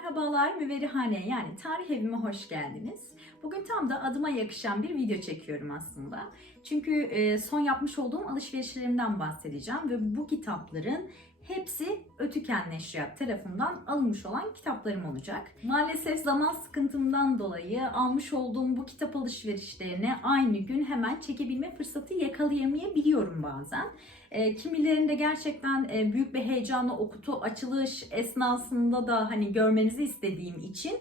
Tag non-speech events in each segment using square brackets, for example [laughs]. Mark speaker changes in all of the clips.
Speaker 1: Merhabalar Müverihane yani tarih evime hoş geldiniz. Bugün tam da adıma yakışan bir video çekiyorum aslında. Çünkü e, son yapmış olduğum alışverişlerimden bahsedeceğim ve bu kitapların hepsi Ötüken Neşriyat tarafından alınmış olan kitaplarım olacak. Maalesef zaman sıkıntımdan dolayı almış olduğum bu kitap alışverişlerini aynı gün hemen çekebilme fırsatı yakalayamayabiliyorum bazen. E, kimilerinde gerçekten e, büyük bir heyecanla okutu açılış esnasında da hani görmenizi istediğim için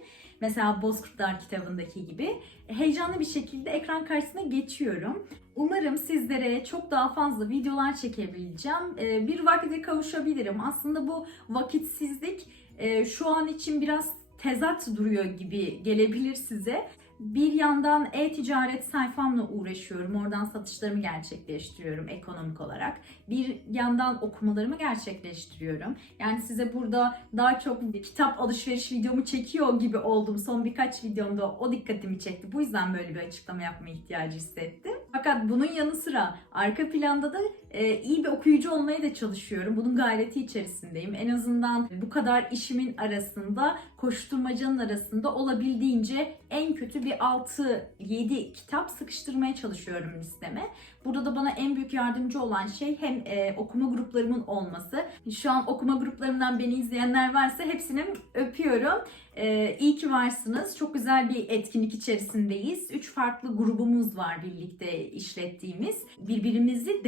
Speaker 1: mesela Bozkurtlar kitabındaki gibi heyecanlı bir şekilde ekran karşısına geçiyorum. Umarım sizlere çok daha fazla videolar çekebileceğim. E, bir vakte kavuşabilirim. Aslında bu vakitsizlik e, şu an için biraz tezat duruyor gibi gelebilir size. Bir yandan e-ticaret sayfamla uğraşıyorum. Oradan satışlarımı gerçekleştiriyorum ekonomik olarak. Bir yandan okumalarımı gerçekleştiriyorum. Yani size burada daha çok kitap alışveriş videomu çekiyor gibi oldum. Son birkaç videomda o dikkatimi çekti. Bu yüzden böyle bir açıklama yapma ihtiyacı hissettim. Fakat bunun yanı sıra arka planda da e, iyi bir okuyucu olmaya da çalışıyorum. Bunun gayreti içerisindeyim. En azından bu kadar işimin arasında, koşturmacanın arasında olabildiğince en kötü bir 6-7 kitap sıkıştırmaya çalışıyorum listeme. Burada da bana en büyük yardımcı olan şey hem e, okuma gruplarımın olması. Şu an okuma gruplarımdan beni izleyenler varsa hepsini öpüyorum. E, iyi ki varsınız. Çok güzel bir etkinlik içerisindeyiz. Üç farklı grubumuz var birlikte işlettiğimiz. Birbirimizi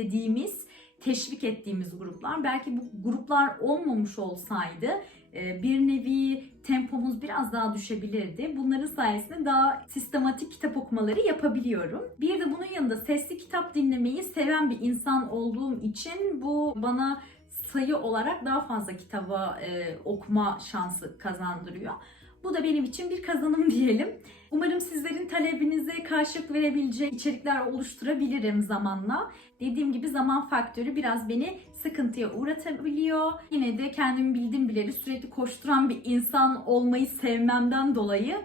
Speaker 1: desteklediğimiz teşvik ettiğimiz gruplar. Belki bu gruplar olmamış olsaydı e, bir nevi tempomuz biraz daha düşebilirdi. Bunların sayesinde daha sistematik kitap okumaları yapabiliyorum. Bir de bunun yanında sesli kitap dinlemeyi seven bir insan olduğum için bu bana sayı olarak daha fazla kitaba e, okuma şansı kazandırıyor. Bu da benim için bir kazanım diyelim. Umarım sizlerin talebinize karşılık verebilecek içerikler oluşturabilirim zamanla. Dediğim gibi zaman faktörü biraz beni sıkıntıya uğratabiliyor. Yine de kendimi bildim bileli sürekli koşturan bir insan olmayı sevmemden dolayı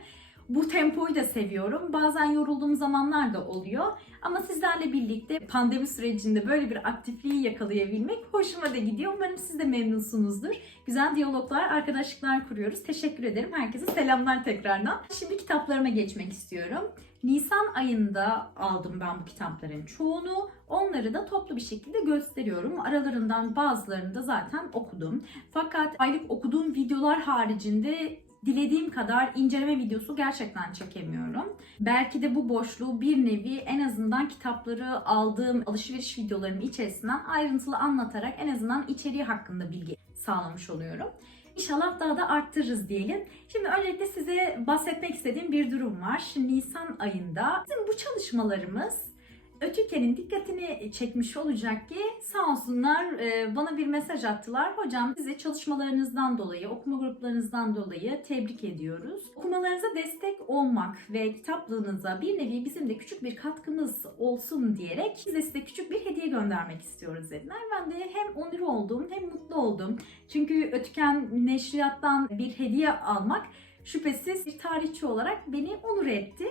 Speaker 1: bu tempoyu da seviyorum. Bazen yorulduğum zamanlar da oluyor. Ama sizlerle birlikte pandemi sürecinde böyle bir aktifliği yakalayabilmek hoşuma da gidiyor. Umarım siz de memnunsunuzdur. Güzel diyaloglar, arkadaşlıklar kuruyoruz. Teşekkür ederim. Herkese selamlar tekrardan. Şimdi kitaplarıma geçmek istiyorum. Nisan ayında aldım ben bu kitapların çoğunu. Onları da toplu bir şekilde gösteriyorum. Aralarından bazılarını da zaten okudum. Fakat aylık okuduğum videolar haricinde dilediğim kadar inceleme videosu gerçekten çekemiyorum. Belki de bu boşluğu bir nevi en azından kitapları aldığım alışveriş videolarının içerisinden ayrıntılı anlatarak en azından içeriği hakkında bilgi sağlamış oluyorum. İnşallah daha da arttırırız diyelim. Şimdi öncelikle size bahsetmek istediğim bir durum var. Şimdi Nisan ayında bizim bu çalışmalarımız Ötüken'in dikkatini çekmiş olacak ki sağ olsunlar e, bana bir mesaj attılar. Hocam sizi çalışmalarınızdan dolayı, okuma gruplarınızdan dolayı tebrik ediyoruz. Okumalarınıza destek olmak ve kitaplığınıza bir nevi bizim de küçük bir katkımız olsun diyerek size size küçük bir hediye göndermek istiyoruz dediler. Ben de hem onur oldum hem mutlu oldum. Çünkü Ötüken Neşriyat'tan bir hediye almak şüphesiz bir tarihçi olarak beni onur etti.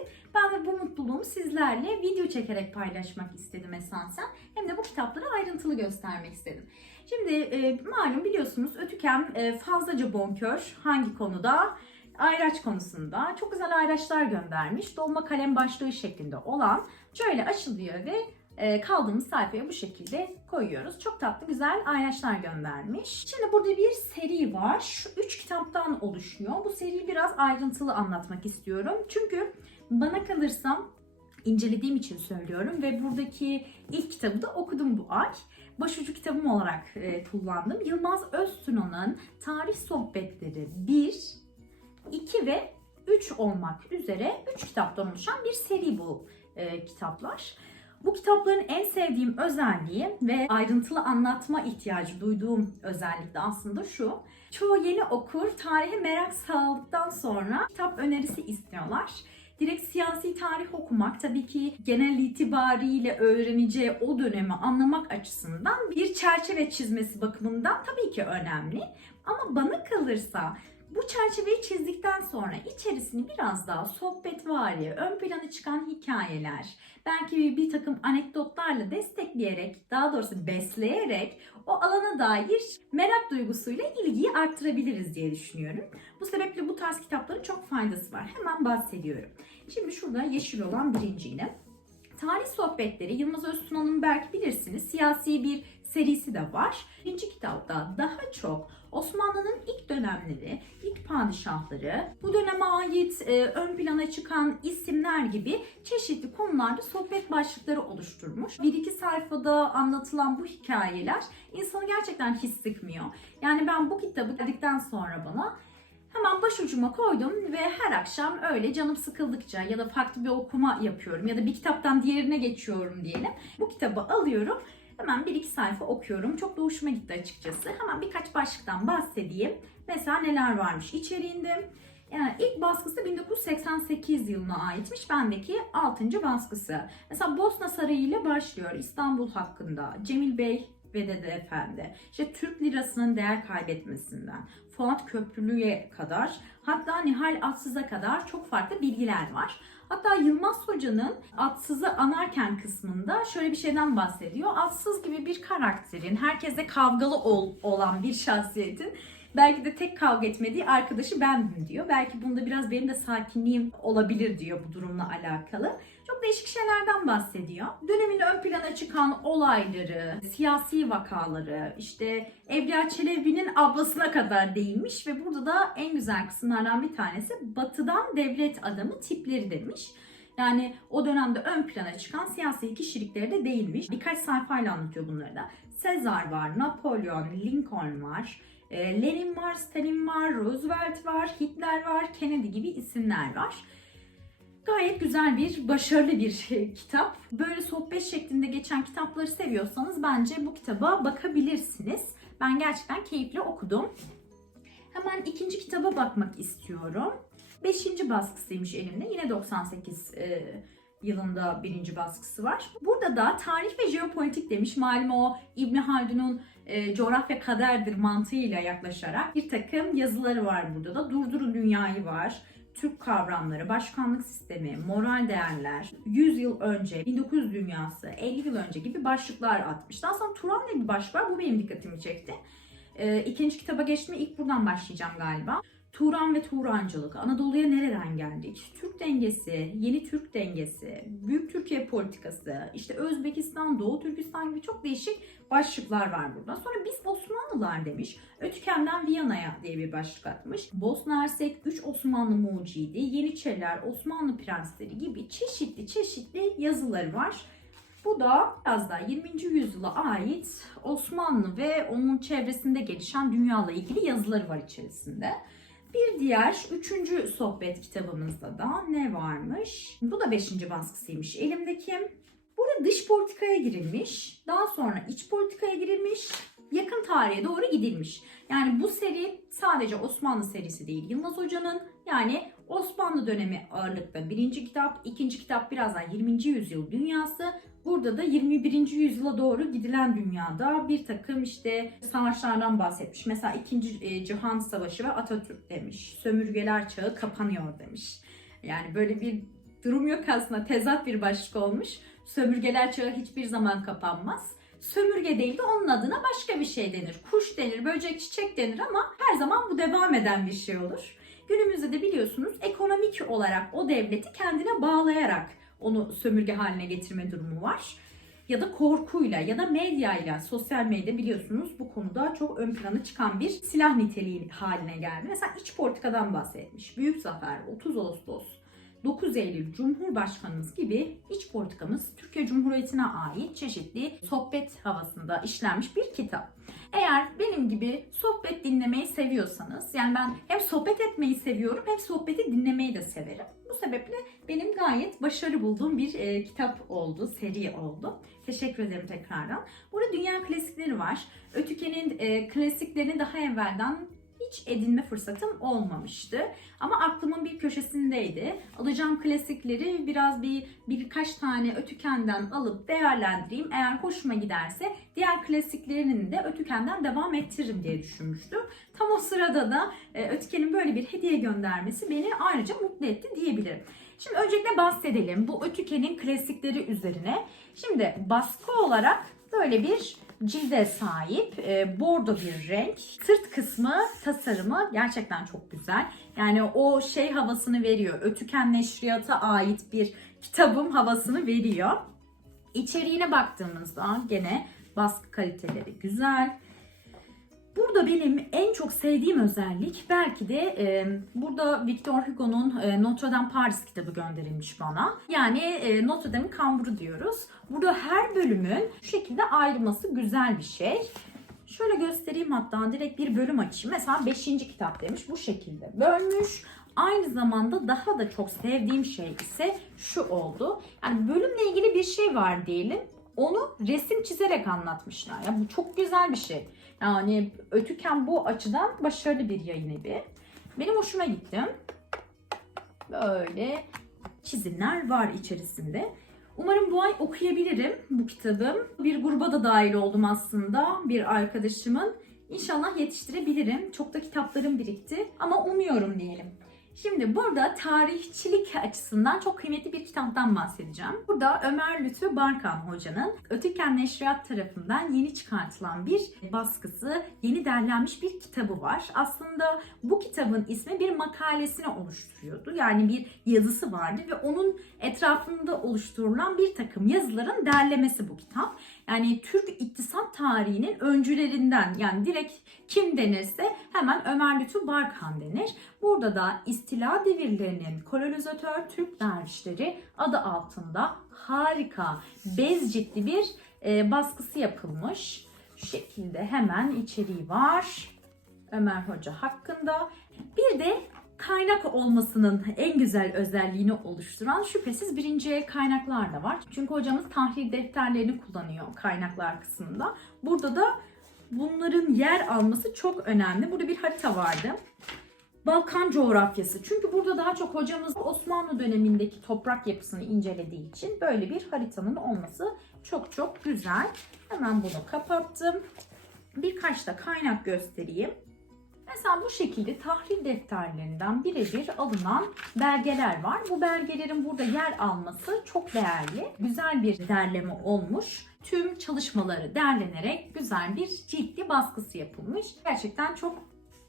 Speaker 1: Ben de bu mutluluğumu sizlerle video çekerek paylaşmak istedim esasen. Hem de bu kitapları ayrıntılı göstermek istedim. Şimdi e, malum biliyorsunuz Ötüken e, fazlaca bonkör hangi konuda? Ayraç konusunda çok güzel ayraçlar göndermiş. Dolma kalem başlığı şeklinde olan şöyle açılıyor ve e, kaldığımız sayfaya bu şekilde koyuyoruz. Çok tatlı güzel ayraçlar göndermiş. Şimdi burada bir seri var. Şu üç kitaptan oluşuyor. Bu seriyi biraz ayrıntılı anlatmak istiyorum. Çünkü bana kalırsam incelediğim için söylüyorum ve buradaki ilk kitabı da okudum bu ay. Başucu kitabım olarak e, kullandım. Yılmaz Öztuna'nın Tarih Sohbetleri 1, 2 ve 3 olmak üzere 3 kitaptan oluşan bir seri bu e, kitaplar. Bu kitapların en sevdiğim özelliği ve ayrıntılı anlatma ihtiyacı duyduğum özellik de aslında şu. Çoğu yeni okur tarihe merak sağladıktan sonra kitap önerisi istiyorlar. Direkt siyasi tarih okumak tabii ki genel itibariyle öğreneceği o dönemi anlamak açısından bir çerçeve çizmesi bakımından tabii ki önemli. Ama bana kalırsa Bu çerçeveyi çizdikten sonra içerisini biraz daha sohbetvari, ön plana çıkan hikayeler, belki bir takım anekdotlarla destekleyerek, daha doğrusu besleyerek o alana dair merak duygusuyla ilgiyi arttırabiliriz diye düşünüyorum. Bu sebeple bu tarz kitapların çok faydası var. Hemen bahsediyorum. Şimdi şurada yeşil olan birinciyle. Tarih sohbetleri Yılmaz Öztuna'nın belki bilirsiniz siyasi bir serisi de var. Birinci kitapta daha çok Osmanlı'nın ilk dönemleri, ilk padişahları, bu döneme ait e, ön plana çıkan isimler gibi çeşitli konularda sohbet başlıkları oluşturmuş. Bir iki sayfada anlatılan bu hikayeler insanı gerçekten hiç sıkmıyor. Yani ben bu kitabı dedikten sonra bana Hemen başucuma koydum ve her akşam öyle canım sıkıldıkça ya da farklı bir okuma yapıyorum ya da bir kitaptan diğerine geçiyorum diyelim. Bu kitabı alıyorum. Hemen bir iki sayfa okuyorum. Çok da hoşuma gitti açıkçası. Hemen birkaç başlıktan bahsedeyim. Mesela neler varmış içeriğinde. Yani ilk baskısı 1988 yılına aitmiş. Bendeki 6. baskısı. Mesela Bosna Sarayı ile başlıyor. İstanbul hakkında. Cemil Bey ve Dede Efendi. İşte Türk lirasının değer kaybetmesinden, Fuat Köprülü'ye kadar hatta Nihal Atsız'a kadar çok farklı bilgiler var. Hatta Yılmaz Hoca'nın Atsız'ı anarken kısmında şöyle bir şeyden bahsediyor. Atsız gibi bir karakterin, herkese kavgalı ol, olan bir şahsiyetin belki de tek kavga etmediği arkadaşı bendim diyor. Belki bunda biraz benim de sakinliğim olabilir diyor bu durumla alakalı. Çok değişik şeylerden bahsediyor. Dönemin ön plana çıkan olayları, siyasi vakaları, işte Evliya Çelebi'nin ablasına kadar değinmiş ve burada da en güzel kısımlardan bir tanesi batıdan devlet adamı tipleri demiş. Yani o dönemde ön plana çıkan siyasi kişilikleri de değinmiş. Birkaç sayfayla anlatıyor bunları da. Sezar var, Napolyon, Lincoln var, Lenin var, Stalin var, Roosevelt var, Hitler var, Kennedy gibi isimler var. Gayet güzel bir, başarılı bir [laughs] kitap. Böyle sohbet şeklinde geçen kitapları seviyorsanız bence bu kitaba bakabilirsiniz. Ben gerçekten keyifle okudum. Hemen ikinci kitaba bakmak istiyorum. Beşinci baskısıymış elimde. Yine 98 e, yılında birinci baskısı var. Burada da tarih ve jeopolitik demiş. Malum o İbni Haldun'un e, coğrafya kaderdir mantığıyla yaklaşarak bir takım yazıları var burada da. Durdurun dünyayı var. Türk kavramları, başkanlık sistemi, moral değerler, 100 yıl önce, 1900 dünyası, 50 yıl önce gibi başlıklar atmış. Daha sonra Turan diye bir başlık var. Bu benim dikkatimi çekti. E, ikinci kitaba geçtim. İlk buradan başlayacağım galiba. Turan ve Turancılık, Anadolu'ya nereden geldik, Türk dengesi, yeni Türk dengesi, Büyük Türkiye politikası, işte Özbekistan, Doğu Türkistan gibi çok değişik başlıklar var burada. Sonra biz Osmanlılar demiş, Ötüken'den Viyana'ya diye bir başlık atmış. Bosna Hersek 3 Osmanlı mucidi, Yeniçeriler, Osmanlı prensleri gibi çeşitli çeşitli yazıları var. Bu da biraz daha 20. yüzyıla ait Osmanlı ve onun çevresinde gelişen dünyayla ilgili yazıları var içerisinde. Bir diğer üçüncü sohbet kitabımızda da ne varmış? Bu da beşinci baskısıymış elimdeki. Burada dış politikaya girilmiş, daha sonra iç politikaya girilmiş, yakın tarihe doğru gidilmiş. Yani bu seri sadece Osmanlı serisi değil Yılmaz Hoca'nın yani Osmanlı dönemi ağırlıkta birinci kitap, ikinci kitap biraz daha 20. yüzyıl dünyası. Burada da 21. yüzyıla doğru gidilen dünyada bir takım işte savaşlardan bahsetmiş. Mesela 2. Cihan Savaşı ve Atatürk demiş. Sömürgeler çağı kapanıyor demiş. Yani böyle bir durum yok aslında tezat bir başlık olmuş. Sömürgeler çağı hiçbir zaman kapanmaz. Sömürge değil de onun adına başka bir şey denir. Kuş denir, böcek, çiçek denir ama her zaman bu devam eden bir şey olur. Günümüzde de biliyorsunuz ekonomik olarak o devleti kendine bağlayarak onu sömürge haline getirme durumu var. Ya da korkuyla ya da medyayla, sosyal medya biliyorsunuz bu konuda çok ön plana çıkan bir silah niteliği haline geldi. Mesela iç politikadan bahsetmiş. Büyük Zafer, 30 Ağustos, 9 Eylül Cumhurbaşkanımız gibi iç politikamız Türkiye Cumhuriyeti'ne ait çeşitli sohbet havasında işlenmiş bir kitap. Eğer benim gibi sohbet dinlemeyi seviyorsanız, yani ben hem sohbet etmeyi seviyorum hem sohbeti dinlemeyi de severim. Bu sebeple benim gayet başarılı bulduğum bir e, kitap oldu, seri oldu. Teşekkür ederim tekrardan. Burada dünya klasikleri var. Ötüken'in e, klasiklerini daha evvelden hiç edinme fırsatım olmamıştı. Ama aklımın bir köşesindeydi. Alacağım klasikleri biraz bir birkaç tane Ötüken'den alıp değerlendireyim. Eğer hoşuma giderse diğer klasiklerinin de Ötüken'den devam ettiririm diye düşünmüştüm. Tam o sırada da e, Ötüken'in böyle bir hediye göndermesi beni ayrıca mutlu etti diyebilirim. Şimdi öncelikle bahsedelim bu Ötüken'in klasikleri üzerine. Şimdi baskı olarak böyle bir cilde sahip e, bordo bir renk. Sırt kısmı tasarımı gerçekten çok güzel. Yani o şey havasını veriyor. Ötüken Neşriyat'a ait bir kitabım havasını veriyor. İçeriğine baktığımızda gene baskı kaliteleri güzel. Burada benim en çok sevdiğim özellik belki de e, burada Victor Hugo'nun e, Notre Dame Paris kitabı gönderilmiş bana. Yani e, Notre Dame'in kamburu diyoruz. Burada her bölümün şu şekilde ayrılması güzel bir şey. Şöyle göstereyim hatta direkt bir bölüm açayım. Mesela 5. kitap demiş bu şekilde bölmüş. Aynı zamanda daha da çok sevdiğim şey ise şu oldu. Yani bölümle ilgili bir şey var diyelim. Onu resim çizerek anlatmışlar. Ya bu çok güzel bir şey. Yani Ötüken bu açıdan başarılı bir yayın evi. Benim hoşuma gitti. Böyle çizimler var içerisinde. Umarım bu ay okuyabilirim bu kitabı. Bir gruba da dahil oldum aslında bir arkadaşımın. İnşallah yetiştirebilirim. Çok da kitaplarım birikti ama umuyorum diyelim. Şimdi burada tarihçilik açısından çok kıymetli bir kitaptan bahsedeceğim. Burada Ömer Lütfü Barkan Hoca'nın Ötüken Neşriyat tarafından yeni çıkartılan bir baskısı, yeni derlenmiş bir kitabı var. Aslında bu kitabın ismi bir makalesini oluşturuyordu. Yani bir yazısı vardı ve onun etrafında oluşturulan bir takım yazıların derlemesi bu kitap. Yani Türk iktisat tarihinin öncülerinden yani direkt kim denirse hemen Ömer Lütfü Barkan denir. Burada da istila devirlerinin kolonizatör Türk dervişleri adı altında harika bez ciltli bir e, baskısı yapılmış. Şu şekilde hemen içeriği var. Ömer Hoca hakkında. Bir de kaynak olmasının en güzel özelliğini oluşturan şüphesiz birinci kaynaklar da var. Çünkü hocamız tahrir defterlerini kullanıyor kaynaklar kısmında. Burada da bunların yer alması çok önemli. Burada bir harita vardı. Balkan coğrafyası. Çünkü burada daha çok hocamız Osmanlı dönemindeki toprak yapısını incelediği için böyle bir haritanın olması çok çok güzel. Hemen bunu kapattım. Birkaç da kaynak göstereyim. Mesela bu şekilde tahrir defterlerinden birebir alınan belgeler var. Bu belgelerin burada yer alması çok değerli. Güzel bir derleme olmuş. Tüm çalışmaları derlenerek güzel bir ciltli baskısı yapılmış. Gerçekten çok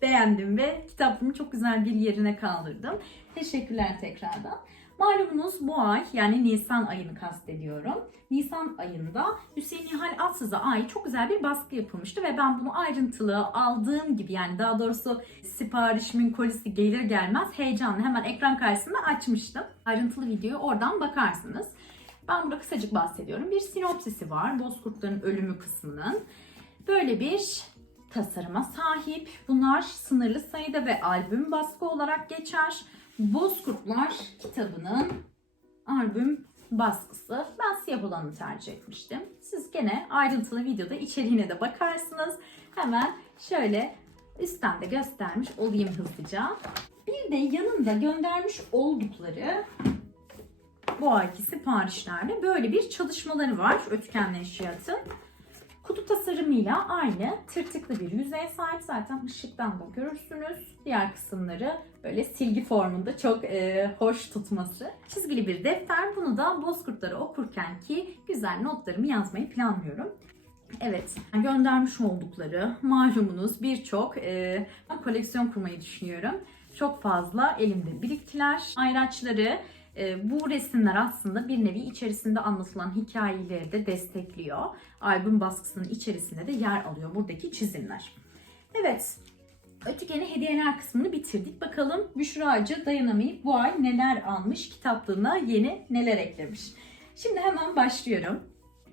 Speaker 1: beğendim ve kitabımı çok güzel bir yerine kaldırdım. Teşekkürler tekrardan. Malumunuz bu ay yani Nisan ayını kastediyorum. Nisan ayında Hüseyin Nihal Atsız'a ait çok güzel bir baskı yapılmıştı ve ben bunu ayrıntılı aldığım gibi yani daha doğrusu siparişimin kolisi gelir gelmez heyecanla hemen ekran karşısında açmıştım. Ayrıntılı videoyu oradan bakarsınız. Ben burada kısacık bahsediyorum. Bir sinopsisi var Bozkurtların ölümü kısmının. Böyle bir tasarıma sahip. Bunlar sınırlı sayıda ve albüm baskı olarak geçer. Bozkurtlar kitabının albüm baskısı. Ben siyah olanı tercih etmiştim. Siz gene ayrıntılı videoda içeriğine de bakarsınız. Hemen şöyle üstten de göstermiş olayım hızlıca. Bir de yanında göndermiş oldukları bu ayki siparişlerde böyle bir çalışmaları var Ötüken Neşriyat'ın. Kutu tasarımıyla aynı tırtıklı bir yüzeye sahip zaten ışıktan da görürsünüz. Diğer kısımları böyle silgi formunda çok e, hoş tutması. Çizgili bir defter. Bunu da Bozkurtları okurken ki güzel notlarımı yazmayı planlıyorum. Evet, göndermiş oldukları malumunuz birçok e, koleksiyon kurmayı düşünüyorum. Çok fazla elimde biriktiler. Ayraçları e, bu resimler aslında bir nevi içerisinde anlatılan hikayeleri de destekliyor. Albüm baskısının içerisinde de yer alıyor buradaki çizimler. Evet, Ötüken'i hediyeler kısmını bitirdik. Bakalım Büşra'cı dayanamayıp bu ay neler almış, kitaplığına yeni neler eklemiş. Şimdi hemen başlıyorum.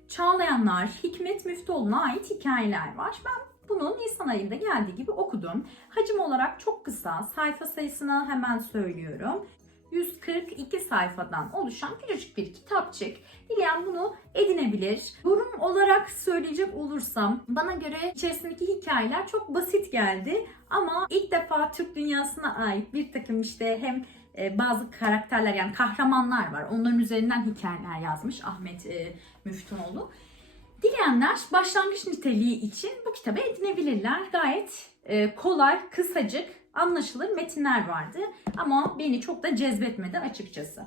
Speaker 1: Çağlayanlar, Hikmet Müftüoğlu'na ait hikayeler var. Ben bunu Nisan ayında geldiği gibi okudum. Hacim olarak çok kısa, sayfa sayısını hemen söylüyorum. 142 sayfadan oluşan küçücük bir kitapçık. Dileyen bunu edinebilir. Yorum olarak söyleyecek olursam bana göre içerisindeki hikayeler çok basit geldi. Ama ilk defa Türk dünyasına ait bir takım işte hem e, bazı karakterler yani kahramanlar var. Onların üzerinden hikayeler yazmış Ahmet e, Müftünoğlu. Dileyenler başlangıç niteliği için bu kitabı edinebilirler. Gayet e, kolay, kısacık, anlaşılır metinler vardı. Ama beni çok da cezbetmedi açıkçası.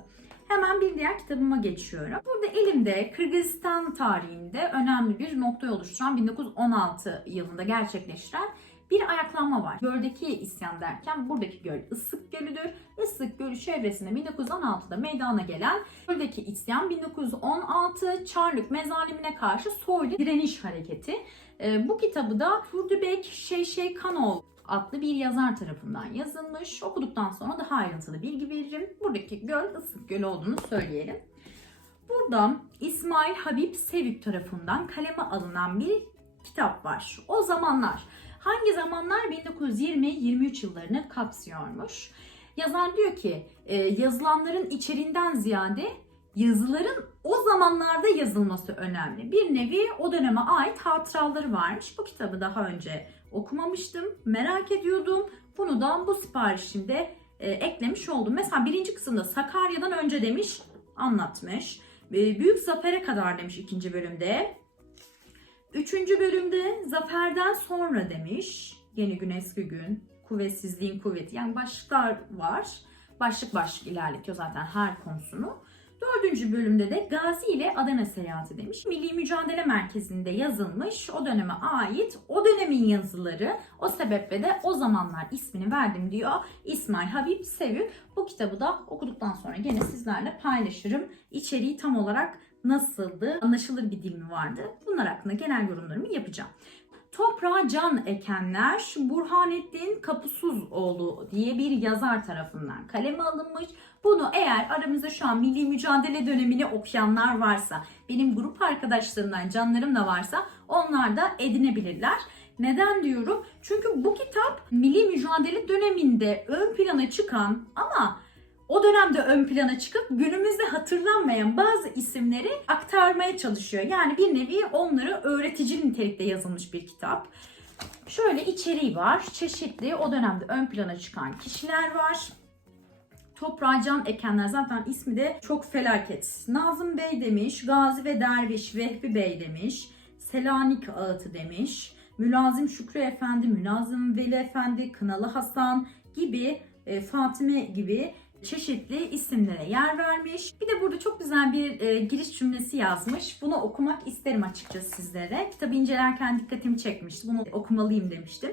Speaker 1: Hemen bir diğer kitabıma geçiyorum. Burada elimde Kırgızistan tarihinde önemli bir noktayı oluşturan 1916 yılında gerçekleştiren bir ayaklanma var. Göldeki isyan derken buradaki göl Issık Gölü'dür. Issık Gölü çevresinde 1916'da meydana gelen göldeki isyan 1916 Çarlık mezalimine karşı soylu direniş hareketi. Ee, bu kitabı da Furdubek Şeyşey Kanol adlı bir yazar tarafından yazılmış. Okuduktan sonra daha ayrıntılı bilgi veririm. Buradaki göl Issık Gölü olduğunu söyleyelim. Burada İsmail Habib Sevük tarafından kaleme alınan bir kitap var. O zamanlar hangi zamanlar 1920-23 yıllarını kapsıyormuş. Yazar diyor ki e, yazılanların içeriğinden ziyade yazıların o zamanlarda yazılması önemli. Bir nevi o döneme ait hatıraları varmış. Bu kitabı daha önce okumamıştım. Merak ediyordum. Bunu da bu siparişimde e, eklemiş oldum. Mesela birinci kısımda Sakarya'dan önce demiş, anlatmış. E, Büyük Zafer'e kadar demiş ikinci bölümde. Üçüncü bölümde Zafer'den sonra demiş. Yeni gün eski gün, kuvvetsizliğin kuvveti. Yani başlıklar var. Başlık başlık ilerletiyor zaten her konusunu. Dördüncü bölümde de Gazi ile Adana seyahati demiş. Milli Mücadele Merkezi'nde yazılmış o döneme ait o dönemin yazıları. O sebeple de o zamanlar ismini verdim diyor İsmail Habib Sevük. Bu kitabı da okuduktan sonra gene sizlerle paylaşırım. İçeriği tam olarak nasıldı, anlaşılır bir dil mi vardı? Bunlar hakkında genel yorumlarımı yapacağım. Toprağa can ekenler Burhanettin Kapusuzoğlu diye bir yazar tarafından kaleme alınmış. Bunu eğer aramızda şu an milli mücadele dönemini okuyanlar varsa, benim grup arkadaşlarımdan canlarım da varsa onlar da edinebilirler. Neden diyorum? Çünkü bu kitap milli mücadele döneminde ön plana çıkan ama o dönemde ön plana çıkıp günümüzde hatırlanmayan bazı isimleri aktarmaya çalışıyor. Yani bir nevi onları öğretici nitelikte yazılmış bir kitap. Şöyle içeriği var. Çeşitli o dönemde ön plana çıkan kişiler var. Toprağa can ekenler zaten ismi de çok felaket. Nazım Bey demiş, Gazi ve Derviş Vehbi Bey demiş, Selanik Ağıtı demiş, Mülazim Şükrü Efendi, Mülazim Veli Efendi, Kınalı Hasan gibi, e, Fatime gibi çeşitli isimlere yer vermiş. Bir de burada çok güzel bir e, giriş cümlesi yazmış. Bunu okumak isterim açıkçası sizlere. Kitabı incelerken dikkatimi çekmişti. Bunu okumalıyım demiştim.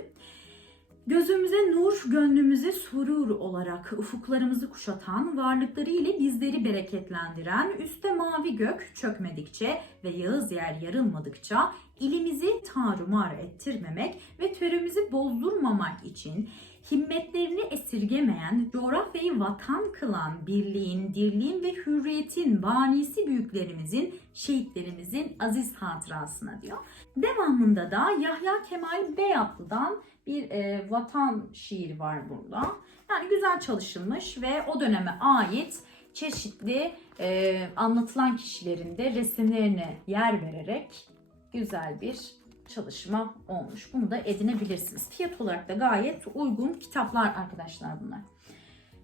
Speaker 1: Gözümüze nur, gönlümüze surur olarak ufuklarımızı kuşatan, varlıkları ile bizleri bereketlendiren, üste mavi gök çökmedikçe ve yağız yer yarılmadıkça ilimizi tarumar ettirmemek ve töremizi bozdurmamak için himmetlerini esirgemeyen, coğrafyayı vatan kılan birliğin, dirliğin ve hürriyetin banisi büyüklerimizin, şehitlerimizin aziz hatırasına diyor. Devamında da Yahya Kemal Beyatlı'dan bir e, vatan şiiri var burada. Yani güzel çalışılmış ve o döneme ait çeşitli e, anlatılan kişilerin de resimlerine yer vererek güzel bir çalışma olmuş. Bunu da edinebilirsiniz. Fiyat olarak da gayet uygun kitaplar arkadaşlar bunlar.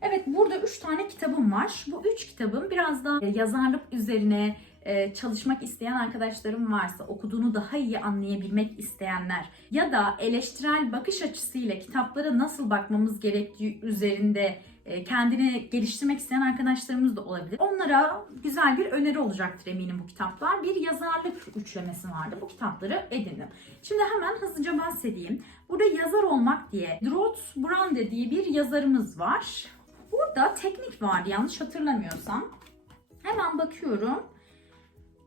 Speaker 1: Evet burada 3 tane kitabım var. Bu 3 kitabım biraz da yazarlık üzerine e, çalışmak isteyen arkadaşlarım varsa, okuduğunu daha iyi anlayabilmek isteyenler ya da eleştirel bakış açısıyla kitaplara nasıl bakmamız gerektiği üzerinde e, kendini geliştirmek isteyen arkadaşlarımız da olabilir. Onlara güzel bir öneri olacaktır eminim bu kitaplar. Bir yazarlık üçlemesi vardı. Bu kitapları edinin. Şimdi hemen hızlıca bahsedeyim. Burada yazar olmak diye Droth Brande diye bir yazarımız var. Burada teknik vardı yanlış hatırlamıyorsam. Hemen bakıyorum.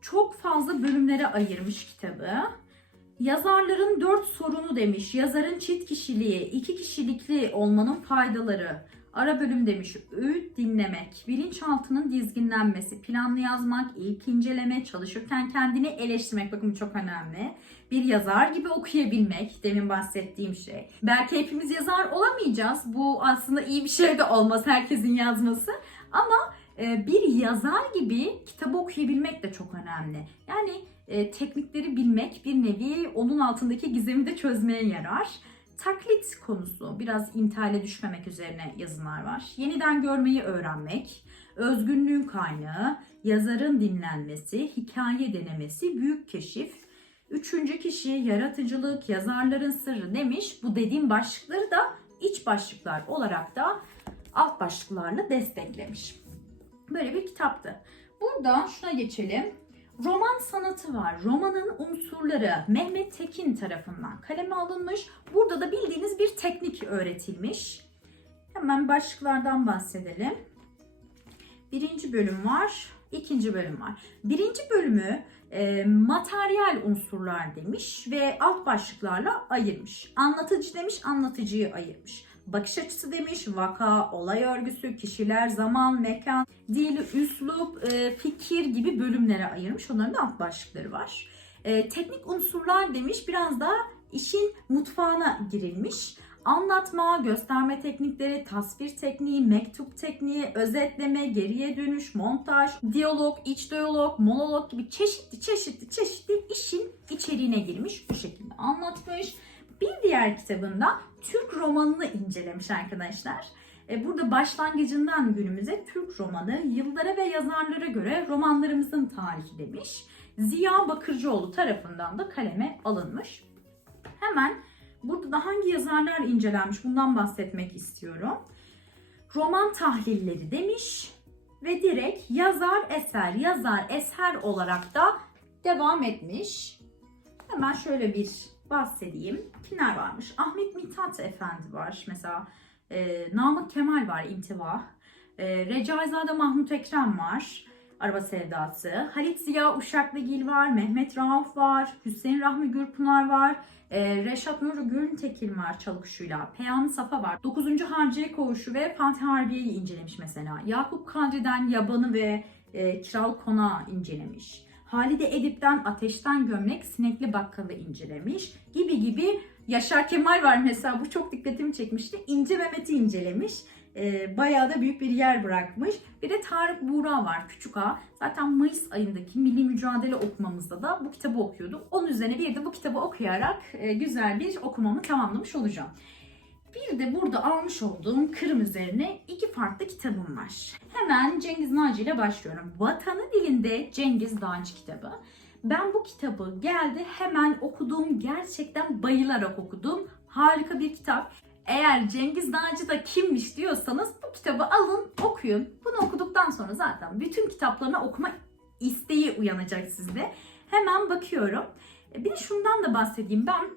Speaker 1: Çok fazla bölümlere ayırmış kitabı. Yazarların dört sorunu demiş. Yazarın çift kişiliği, iki kişilikli olmanın faydaları, Ara bölüm demiş. Öğüt dinlemek, bilinçaltının dizginlenmesi, planlı yazmak, ilk inceleme, çalışırken kendini eleştirmek. Bakın bu çok önemli. Bir yazar gibi okuyabilmek, demin bahsettiğim şey. Belki hepimiz yazar olamayacağız. Bu aslında iyi bir şey de olmaz herkesin yazması. Ama bir yazar gibi kitabı okuyabilmek de çok önemli. Yani e, teknikleri bilmek bir nevi onun altındaki gizemi de çözmeye yarar. Taklit konusu biraz intihale düşmemek üzerine yazılar var. Yeniden görmeyi öğrenmek, özgünlüğün kaynağı, yazarın dinlenmesi, hikaye denemesi, büyük keşif, üçüncü kişi, yaratıcılık, yazarların sırrı demiş. Bu dediğim başlıkları da iç başlıklar olarak da alt başlıklarla desteklemiş. Böyle bir kitaptı. Burada şuna geçelim. Roman sanatı var. Romanın unsurları Mehmet Tekin tarafından kaleme alınmış. Burada da bildiğiniz bir teknik öğretilmiş. Hemen başlıklardan bahsedelim. Birinci bölüm var, ikinci bölüm var. Birinci bölümü e, materyal unsurlar demiş ve alt başlıklarla ayırmış. Anlatıcı demiş, anlatıcıyı ayırmış. Bakış açısı demiş, vaka, olay örgüsü, kişiler, zaman, mekan, dil, üslup, e, fikir gibi bölümlere ayırmış. Onların da alt başlıkları var. E, teknik unsurlar demiş, biraz daha işin mutfağına girilmiş. Anlatma, gösterme teknikleri, tasvir tekniği, mektup tekniği, özetleme, geriye dönüş, montaj, diyalog, iç diyalog, monolog gibi çeşitli çeşitli çeşitli işin içeriğine girmiş. Bu şekilde anlatmış. Bir diğer kitabında Türk romanını incelemiş arkadaşlar. E, Burada başlangıcından günümüze Türk romanı yıllara ve yazarlara göre romanlarımızın tarihi demiş. Ziya Bakırcıoğlu tarafından da kaleme alınmış. Hemen burada da hangi yazarlar incelenmiş bundan bahsetmek istiyorum. Roman tahlilleri demiş ve direkt yazar eser, yazar eser olarak da devam etmiş. Hemen şöyle bir bahsedeyim. Kimler varmış? Ahmet Mithat Efendi var. Mesela e, Namık Kemal var İntiva. E, Recaizade Mahmut Ekrem var. Araba Sevdası. Halit Ziya Uşaklıgil var. Mehmet Rauf var. Hüseyin Rahmi Gürpınar var. E, Reşat Nuri Gültekin var Çalıkuşu'yla. Peyami Safa var. 9. Harciye Koğuşu ve Fatih Harbiye'yi incelemiş mesela. Yakup Kadri'den Yabanı ve e, Kral Konağı incelemiş. Halide Edip'ten Ateşten Gömlek Sinekli Bakkalı incelemiş gibi gibi Yaşar Kemal var mesela bu çok dikkatimi çekmişti. İnce Mehmet'i incelemiş. Ee, bayağı da büyük bir yer bırakmış. Bir de Tarık Buğra var Küçük Ağa. Zaten Mayıs ayındaki Milli Mücadele okumamızda da bu kitabı okuyordum. Onun üzerine bir de bu kitabı okuyarak e, güzel bir okumamı tamamlamış olacağım. Bir de burada almış olduğum Kırım üzerine iki farklı kitabım var. Hemen Cengiz Naci ile başlıyorum. Vatanı dilinde Cengiz Dağcı kitabı. Ben bu kitabı geldi hemen okudum. Gerçekten bayılarak okudum. Harika bir kitap. Eğer Cengiz Dağcı da kimmiş diyorsanız bu kitabı alın okuyun. Bunu okuduktan sonra zaten bütün kitaplarını okuma isteği uyanacak sizde. Hemen bakıyorum. Bir de şundan da bahsedeyim. Ben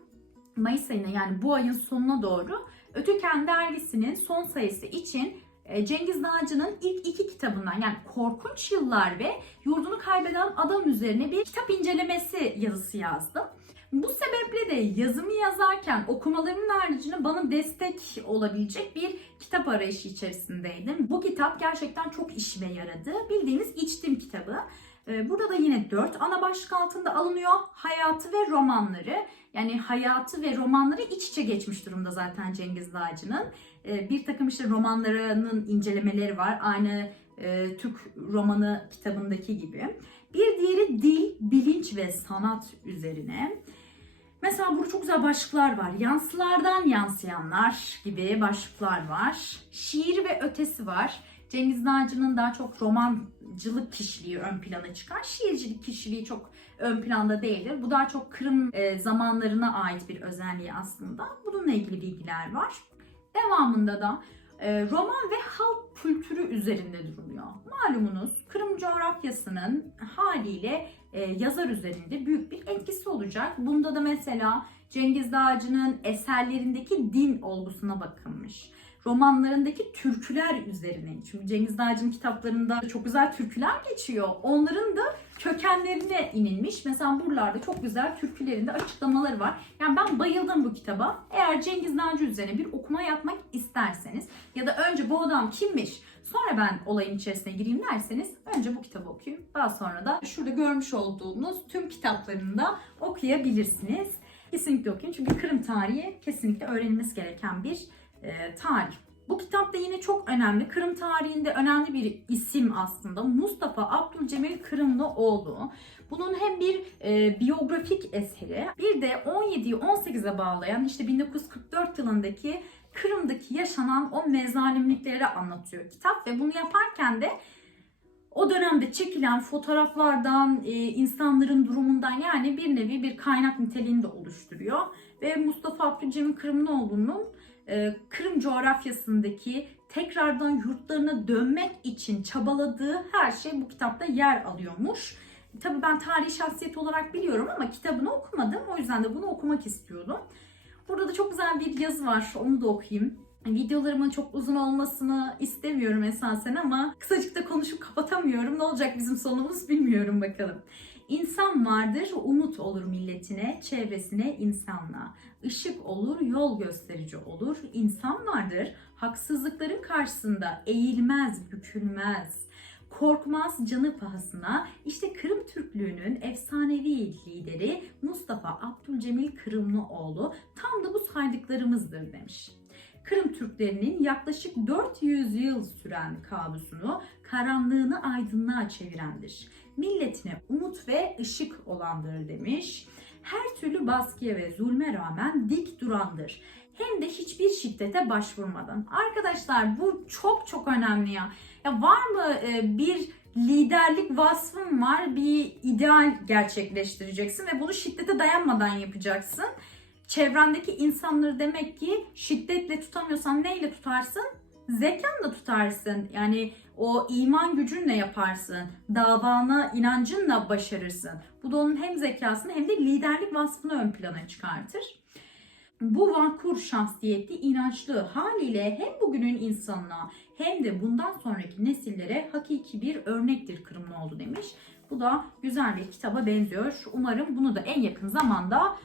Speaker 1: Mayıs ayına yani bu ayın sonuna doğru Ötüken dergisinin son sayısı için e, Cengiz Dağcı'nın ilk iki kitabından yani Korkunç Yıllar ve Yurdunu Kaybeden Adam üzerine bir kitap incelemesi yazısı yazdım. Bu sebeple de yazımı yazarken okumalarımın haricinde bana destek olabilecek bir kitap arayışı içerisindeydim. Bu kitap gerçekten çok işime yaradı. Bildiğiniz içtim kitabı. Ee, Burada da yine dört ana başlık altında alınıyor. Hayatı ve romanları. Yani hayatı ve romanları iç içe geçmiş durumda zaten Cengiz Dağcı'nın. Ee, Bir takım işte romanlarının incelemeleri var. Aynı e, Türk romanı kitabındaki gibi. Bir diğeri dil, bilinç ve sanat üzerine. Mesela burada çok güzel başlıklar var. Yansılardan yansıyanlar gibi başlıklar var. Şiir ve ötesi var. Cengiz Dağcı'nın daha çok romancılık kişiliği ön plana çıkar. Şiircilik kişiliği çok ön planda değildir. Bu daha çok Kırım e, zamanlarına ait bir özelliği aslında. Bununla ilgili bilgiler var. Devamında da e, roman ve halk kültürü üzerinde duruluyor. Malumunuz Kırım coğrafyasının haliyle e, yazar üzerinde büyük bir etkisi olacak. Bunda da mesela Cengiz Dağcı'nın eserlerindeki din olgusuna bakılmış. Romanlarındaki türküler üzerine. Çünkü Cengiz Dağcı'nın kitaplarında çok güzel türküler geçiyor. Onların da kökenlerine inilmiş. Mesela buralarda çok güzel türkülerinde açıklamaları var. Yani ben bayıldım bu kitaba. Eğer Cengiz Dağcı üzerine bir okuma yapmak isterseniz ya da önce bu adam kimmiş sonra ben olayın içerisine gireyim derseniz önce bu kitabı okuyun. Daha sonra da şurada görmüş olduğunuz tüm kitaplarını da okuyabilirsiniz. Kesinlikle okuyun çünkü Kırım tarihi kesinlikle öğrenilmesi gereken bir e, tarih. Bu kitap da yine çok önemli. Kırım tarihinde önemli bir isim aslında. Mustafa Abdülcemil Kırımlıoğlu. Bunun hem bir e, biyografik eseri bir de 17'yi 18'e bağlayan işte 1944 yılındaki Kırım'daki yaşanan o mezalimlikleri anlatıyor kitap ve bunu yaparken de o dönemde çekilen fotoğraflardan, e, insanların durumundan yani bir nevi bir kaynak niteliğini de oluşturuyor. Ve Mustafa Abdülcemil Kırımlıoğlu'nun Kırım coğrafyasındaki tekrardan yurtlarına dönmek için çabaladığı her şey bu kitapta yer alıyormuş. Tabii ben tarihi şahsiyet olarak biliyorum ama kitabını okumadım. O yüzden de bunu okumak istiyordum. Burada da çok güzel bir yazı var. Onu da okuyayım. Videolarımın çok uzun olmasını istemiyorum esasen ama kısacık da konuşup kapatamıyorum. Ne olacak bizim sonumuz bilmiyorum bakalım. İnsan vardır, umut olur milletine, çevresine, insanlığa. Işık olur, yol gösterici olur. İnsan vardır, haksızlıkların karşısında eğilmez, bükülmez. Korkmaz canı pahasına işte Kırım Türklüğü'nün efsanevi lideri Mustafa Abdülcemil Kırımlıoğlu tam da bu saydıklarımızdır demiş. Kırım Türklerinin yaklaşık 400 yıl süren kabusunu karanlığını aydınlığa çevirendir. Milletine umut ve ışık olandır demiş. Her türlü baskıya ve zulme rağmen dik durandır. Hem de hiçbir şiddete başvurmadan. Arkadaşlar bu çok çok önemli ya. Ya var mı e, bir liderlik vasfın var, bir ideal gerçekleştireceksin ve bunu şiddete dayanmadan yapacaksın çevrendeki insanları demek ki şiddetle tutamıyorsan neyle tutarsın? Zekanla tutarsın. Yani o iman gücünle yaparsın. Davana inancınla başarırsın. Bu da onun hem zekasını hem de liderlik vasfını ön plana çıkartır. Bu vakur şahsiyetli, inançlı haliyle hem bugünün insanına hem de bundan sonraki nesillere hakiki bir örnektir Kırımlıoğlu demiş. Bu da güzel bir kitaba benziyor. Umarım bunu da en yakın zamanda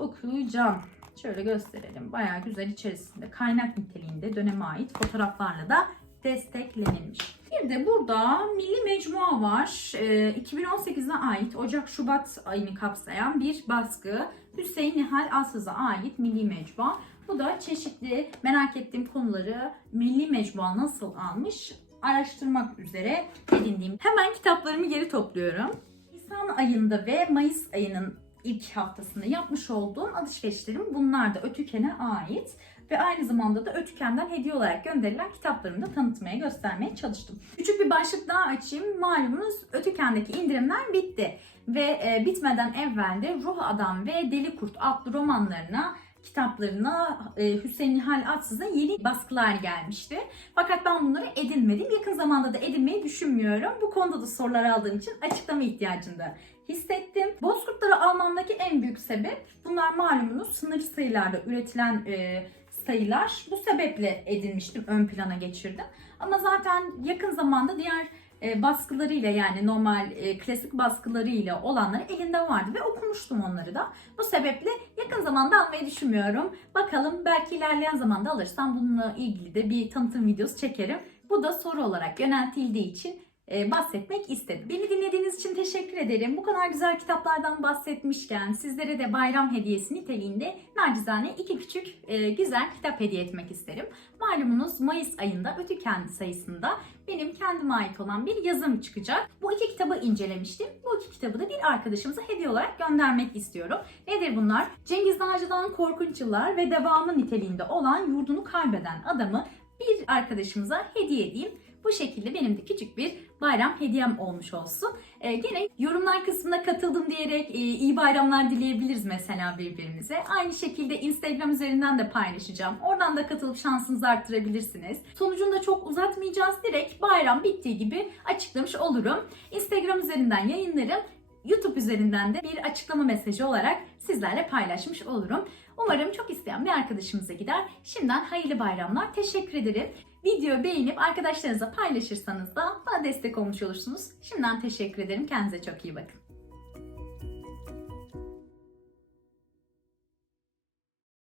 Speaker 1: okuyacağım. Şöyle gösterelim. Bayağı güzel içerisinde kaynak niteliğinde döneme ait fotoğraflarla da desteklenilmiş. Bir de burada Milli Mecmua var. Ee, 2018'e ait Ocak-Şubat ayını kapsayan bir baskı. Hüseyin Nihal Asız'a ait Milli Mecmua. Bu da çeşitli merak ettiğim konuları Milli Mecmua nasıl almış araştırmak üzere edindiğim. Hemen kitaplarımı geri topluyorum. Nisan ayında ve Mayıs ayının ilk haftasında yapmış olduğum alışverişlerim bunlar da Ötüken'e ait. Ve aynı zamanda da Ötüken'den hediye olarak gönderilen kitaplarımı da tanıtmaya, göstermeye çalıştım. Küçük bir başlık daha açayım. Malumunuz Ötüken'deki indirimler bitti. Ve e, bitmeden evvel de Ruh Adam ve Deli Kurt adlı romanlarına kitaplarına e, Hüseyin Nihal Atsız'ın yeni baskılar gelmişti. Fakat ben bunları edinmedim. Yakın zamanda da edinmeyi düşünmüyorum. Bu konuda da sorular aldığım için açıklama ihtiyacında hissettim. Bozkurtları almamdaki en büyük sebep bunlar malumunuz sınır sayılarda üretilen e, sayılar. Bu sebeple edinmiştim, ön plana geçirdim. Ama zaten yakın zamanda diğer e, baskılarıyla yani normal e, klasik baskılarıyla olanları elinde vardı ve okumuştum onları da. Bu sebeple yakın zamanda almayı düşünmüyorum. Bakalım belki ilerleyen zamanda alırsam bununla ilgili de bir tanıtım videosu çekerim. Bu da soru olarak yöneltildiği için bahsetmek istedim. Beni dinlediğiniz için teşekkür ederim. Bu kadar güzel kitaplardan bahsetmişken sizlere de bayram hediyesi niteliğinde nacizane iki küçük e, güzel kitap hediye etmek isterim. Malumunuz Mayıs ayında Ötüken sayısında benim kendime ait olan bir yazım çıkacak. Bu iki kitabı incelemiştim. Bu iki kitabı da bir arkadaşımıza hediye olarak göndermek istiyorum. Nedir bunlar? Cengiz Dağcı'dan Korkunç Yıllar ve devamı niteliğinde olan Yurdunu Kaybeden Adamı bir arkadaşımıza hediye edeyim. Bu şekilde benim de küçük bir bayram hediyem olmuş olsun. Ee, gene yorumlar kısmına katıldım diyerek e, iyi bayramlar dileyebiliriz mesela birbirimize. Aynı şekilde Instagram üzerinden de paylaşacağım. Oradan da katılıp şansınızı arttırabilirsiniz. Sonucunu da çok uzatmayacağız. Direkt bayram bittiği gibi açıklamış olurum. Instagram üzerinden yayınlarım. YouTube üzerinden de bir açıklama mesajı olarak sizlerle paylaşmış olurum. Umarım çok isteyen bir arkadaşımıza gider. Şimdiden hayırlı bayramlar. Teşekkür ederim. Videoyu beğenip arkadaşlarınızla paylaşırsanız da bana destek olmuş olursunuz. Şimdiden teşekkür ederim. Kendinize çok iyi bakın.